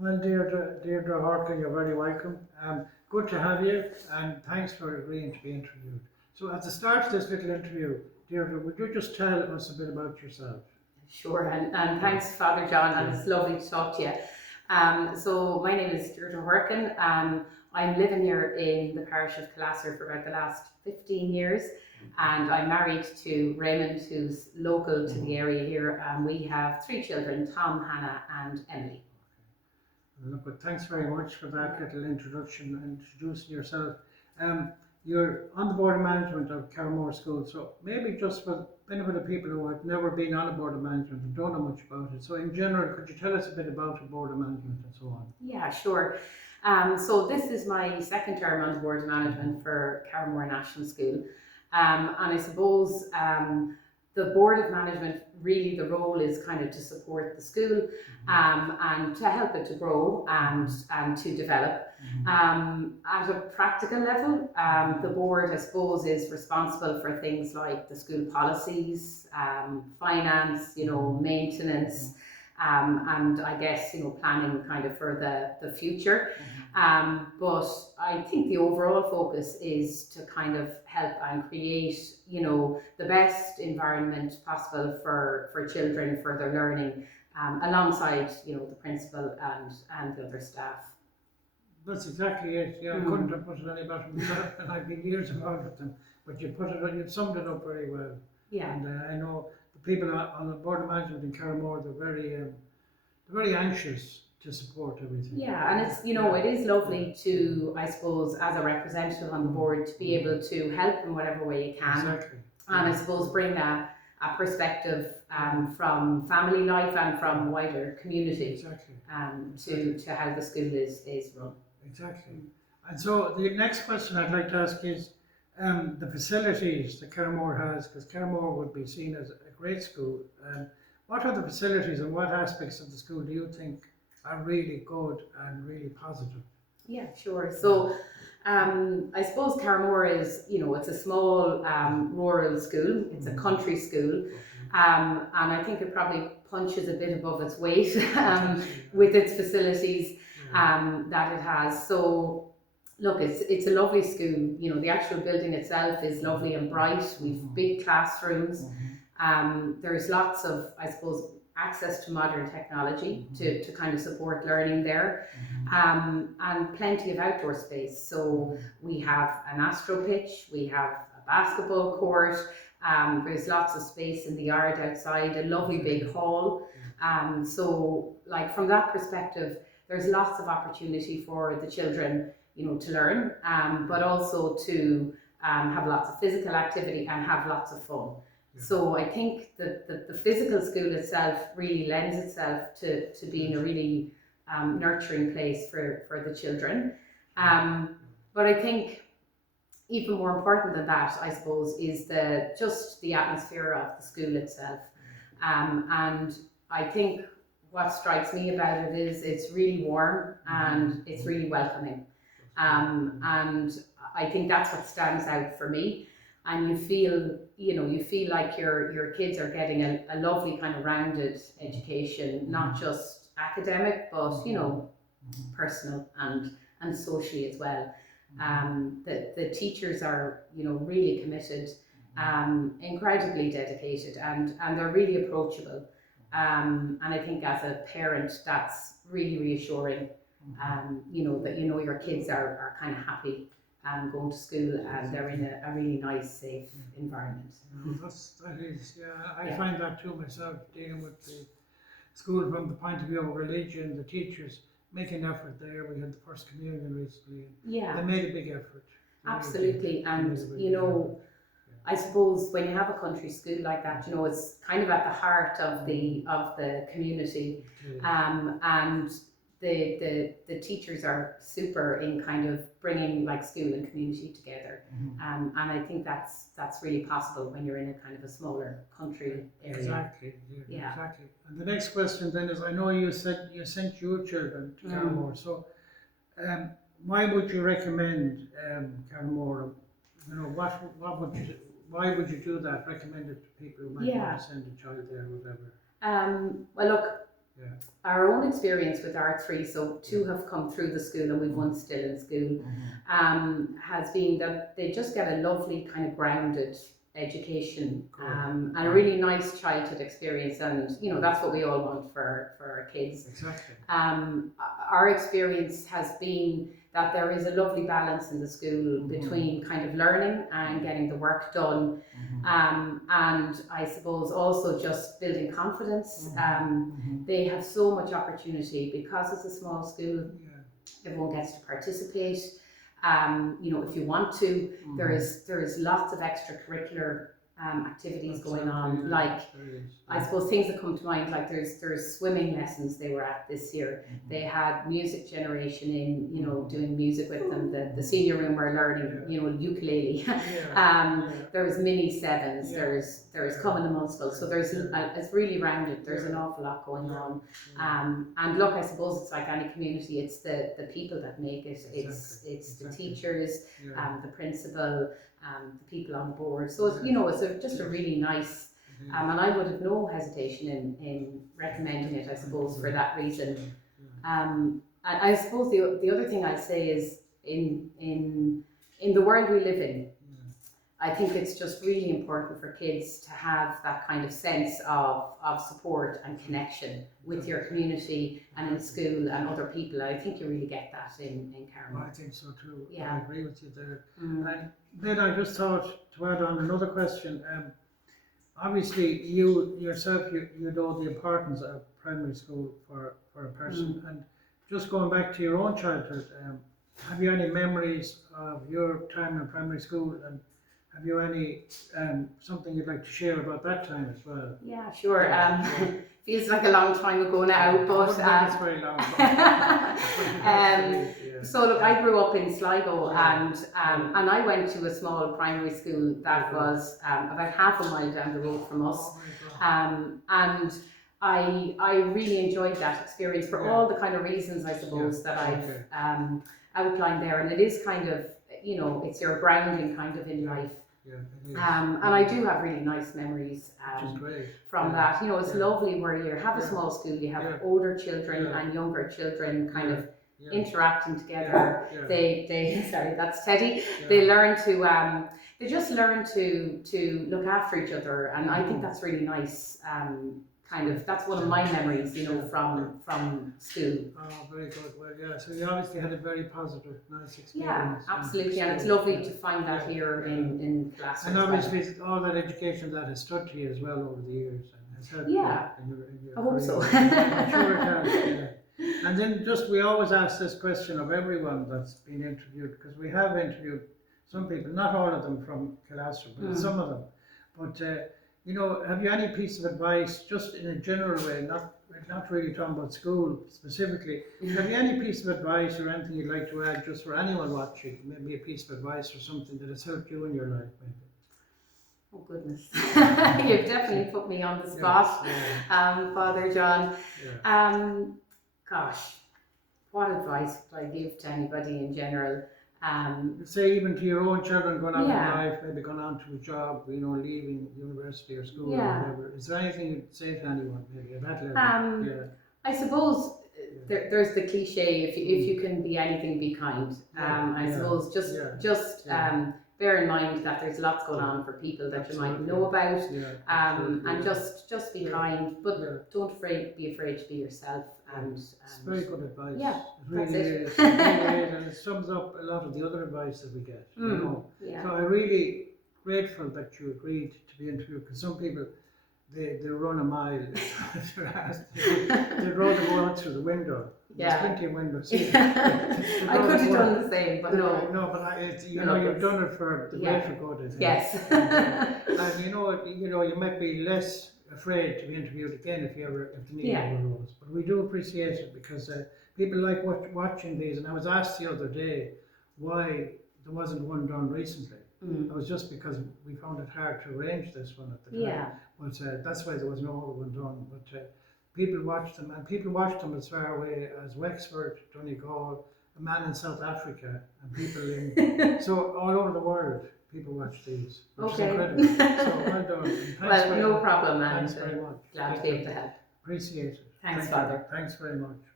Well, Deirdre Harker, you're very welcome. Good to have you, and thanks for agreeing to be interviewed. So, at the start of this little interview, Deirdre, would you just tell us a bit about yourself? Sure, and thanks, Father John, and it's lovely to talk to you. So my name is Deirdre Horkin. I'm living here in the parish of Classer for about the last 15 years, and I'm married to Raymond, who's local to the area here. We have three children: Tom, Hannah, and Emily. Look, but thanks very much for that little introduction and introducing yourself. Um, you're on the board of management of Carramore School, so maybe just for the benefit of people who have never been on a board of management and don't know much about it. So, in general, could you tell us a bit about a board of management and so on? Yeah, sure. So this is my second term on the board of management for Carramore National School, and I suppose the board of management, really the role is kind of to support the school and to help it to grow and to develop. At a practical level, the board, I suppose, is responsible for things like the school policies, finance, maintenance, and I guess planning kind of for the future. But I think the overall focus is to kind of help and create the best environment possible for children, for their learning, alongside the principal and the other staff. That's exactly it. Yeah, I couldn't have put it any better myself, and I've been years involved with them. But you summed it up very well. Yeah. And I know the people on the board of management in Carramore, they're very anxious to support everything. Yeah, and it's it is lovely to, I suppose, as a representative on the board, to be able to help in whatever way you can. Exactly. And I suppose bring a perspective from family life and from wider community. Exactly. To how the school is run. Exactly. And so the next question I'd like to ask is the facilities that Carramore has, because Carramore would be seen as a great school. What are the facilities and what aspects of the school do you think are really good and really positive? Yeah, sure. So I suppose Carramore is, it's a small rural school. It's a country school. And I think it probably punches a bit above its weight with its facilities that it has. So look, it's a lovely school. The actual building itself is lovely and bright. We've big classrooms. There's lots of, I suppose, access to modern technology to kind of support learning there, and plenty of outdoor space. So we have an astro pitch, we have a basketball court, there's lots of space in the yard outside, a lovely big hall. So like from that perspective, there's lots of opportunity for the children, to learn, but also to have lots of physical activity and have lots of fun. So I think that the physical school itself really lends itself to being a really nurturing place for the children. But I think even more important than that, I suppose, is just the atmosphere of the school itself. And I think what strikes me about it is it's really warm and it's really welcoming. And I think that's what stands out for me. And you feel like your kids are getting a lovely kind of rounded education, not just academic, but personal and socially as well. The teachers are really committed, incredibly dedicated, and they're really approachable. And I think as a parent, that's really reassuring. That your kids are kind of happy going to school and they're in a really nice, safe environment. That is, yeah. I find that too myself, dealing with the school from the point of view of religion, the teachers make an effort there. We had the first communion recently. Yeah. They made a big effort. Absolutely. And, I suppose when you have a country school like that, it's kind of at the heart of the community. And the teachers are super in kind of bringing like school and community together, and I think that's really possible when you're in a kind of a smaller country area. Exactly. Yeah. Exactly. And the next question then is: I know you said you sent your children to Carramore, so why would you recommend Carramore? What would you? Why would you do that? Recommend it to people who might want to send a child there, or whatever. Well, look. our own experience with our three, so two have come through the school and we've one still in school, has been that they just get a lovely kind of grounded education and a really nice childhood experience, and you know that's what we all want for our kids. Exactly. Our experience has been that there is a lovely balance in the school between kind of learning and getting the work done, and I suppose also just building confidence. They have so much opportunity because it's a small school. Everyone gets to participate. You know, if you want to, there is lots of extracurricular activities going on. Like, I suppose things that come to mind, like there's swimming lessons they were at this year. They had music generation in, you know, doing music with them. The senior room were learning, you know, ukulele. There's mini sevens. There's common and municipal. So it's really rounded. There's an awful lot going on. And look, I suppose it's like any community. It's the people that make it. It's the teachers, the principal, the people on the board. So it's, you know, it's just a really nice, and I would have no hesitation in recommending it, I suppose, for that reason. And I suppose the other thing I'd say is in the world we live in, I think it's just really important for kids to have that kind of sense of support and connection with your community and in school and other people. I think you really get that in Carramore. I think so too. I agree with you there. And then I just thought to add on another question. Obviously, you yourself, you know the importance of primary school for a person. And just going back to your own childhood, have you any memories of your time in primary school, and have you any something you'd like to share about that time as well? Yeah, sure. Feels like a long time ago now, but it's very long. So look, I grew up in Sligo, and I went to a small primary school that was about half a mile down the road from us, and I really enjoyed that experience for all the kind of reasons, I suppose, that I've outlined there, and it is kind of, you know, it's your grounding kind of in life. And I do have really nice memories from that. You know, it's lovely where you have a small school, you have older children and younger children kind of interacting together. They sorry, that's Teddy. They learn to they just learn to look after each other, and I think that's really nice. Kind of, that's one of my memories, you know, from school. Oh, very good. Well, so you obviously had a very positive, nice experience. Yeah, absolutely, and it's lovely to find that here in classrooms. And obviously, all that education that has stood to you as well over the years and has helped you in your I hope so. I'm sure it has. And then we always ask this question of everyone that's been interviewed, because we have interviewed some people, not all of them from Killastra, but some of them. But you know, have you any piece of advice, just in a general way, not really talking about school specifically, have you any piece of advice or anything you'd like to add just for anyone watching, maybe a piece of advice or something that has helped you in your life, maybe? Oh goodness, you've definitely put me on the spot, Father John. Gosh, what advice would I give to anybody in general? Say even to your own children going out in life, maybe going on to a job, you know, leaving university or school or whatever. Is there anything you'd say to anyone maybe at that level? I suppose there's the cliche, if you can be anything, be kind. I suppose just bear in mind that there's lots going on for people that you might know about, and just be kind, but don't be afraid to be yourself. And it's very good advice. Yeah, it really is. It really is, and it sums up a lot of the other advice that we get. You know. So I'm really grateful that you agreed to be interviewed, because some people they run a mile if they're asked. They'd rather go out through the window. There's plenty of windows. I could have done the same, but no. No, but you've done it for the greater good. Yes. And you know, you might be less afraid to be interviewed again if the need ever arose. But we do appreciate it, because people like watching these. And I was asked the other day why there wasn't one done recently. It was just because we found it hard to arrange this one at the time. But that's why there was no other one done. But people watched them, and people watched them as far away as Wexford, Donegal, a man in South Africa, and people in so all over the world. People watch these, which is incredible. So well done. Well, no problem, man. Thanks very much. Glad to be able to help. Appreciate it. Thanks, Thank you. Father. Thanks very much.